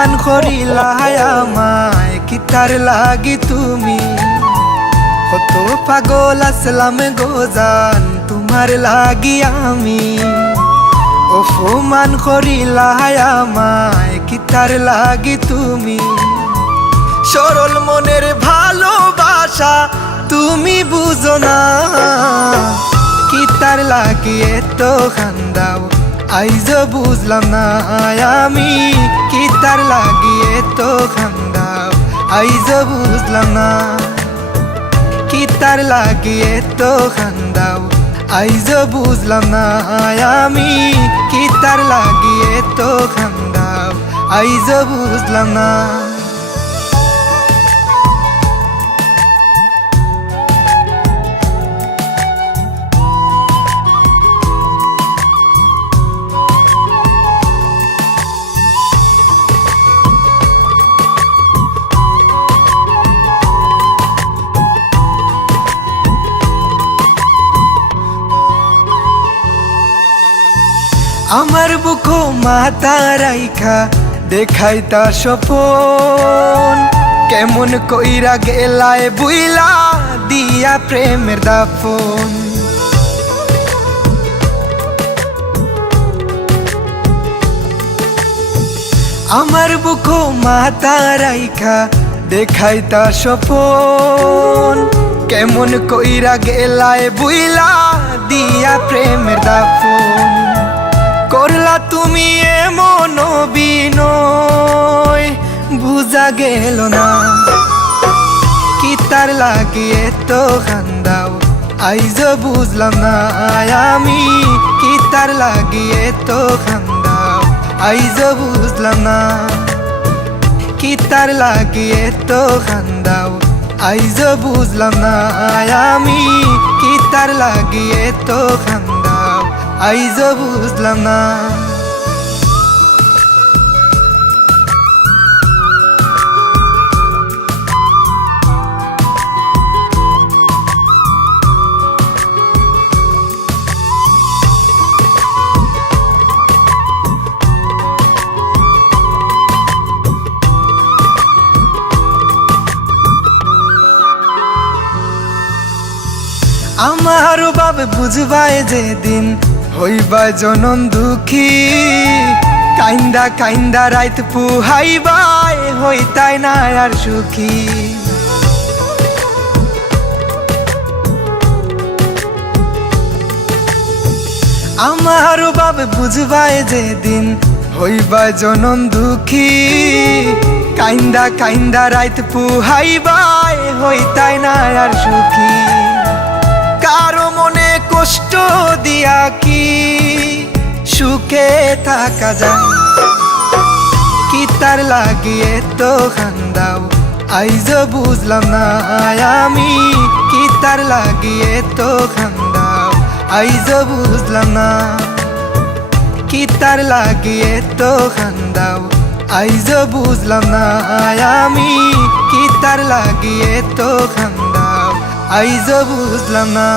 অপমান করিলা আমায় কি তার লাগি তুমি কত পাগল আসলাম গো জান তোমার লাগি আমি অপমান করিলা আমায় কি তার লাগি তুমি সরল মনের ভালোবাসা তুমি বুঝো না কি তার লাগি এত কান্দাও আইজ বুঝলাম না আমি কি তার লাগি এত কান্দাও আইজ বুঝলাম না কি তার লাগি এত কান্দাও আইজ বুঝলাম না আমি কি তার লাগি এত কান্দাও আইজ বুঝলাম না আমার বুকো মাথা রাইখা দেখাইতা স্বপন কেমন কইরা গেলায় বুইলা দিয়া প্রেমের দাফন আমার বুকো মাথা রাইখা দেখাইতা স্বপন কেমন কইরা গেলায় বুইলা দিয়া প্রেমের দাফন করলা তুমি এমন বিনয় বুঝা গেল না কি তার লাগি এত কান্দাও আইজ বুঝলাম না আমি কি তার লাগি এত কান্দাও আইজ বুঝলাম না কি তার লাগি এত কান্দাও আইজ বুঝলাম না আমি কি তার লাগি এত কান্দাও আইজ বুঝলাম না আমার বাপ বুঝবাই যেদিন হইবা জনম দুঃখী কাইন্দা কাইন্দা রাইত পুহাইবাই হইতাই না আর সুখী আমার বাপ বুঝবাই যেদিন হইবা জনম দুঃখী কাইন্দা কাইন্দা রাইত পুহাইবাই হইতাই না আর সুখী কারো মনে কষ্ট দিয়া কি সুখে থাকা যায় কি তার লাগি এত কান্দাও আইজ বুঝলাম না আমি কি তার লাগি এত কান্দাও আইজ বুঝলাম না কি তার লাগি এত কান্দাও আইজ বুঝলাম না আমি কি তার লাগি এত কান্দাও আইজ বুঝলাম না।